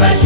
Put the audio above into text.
Bless you.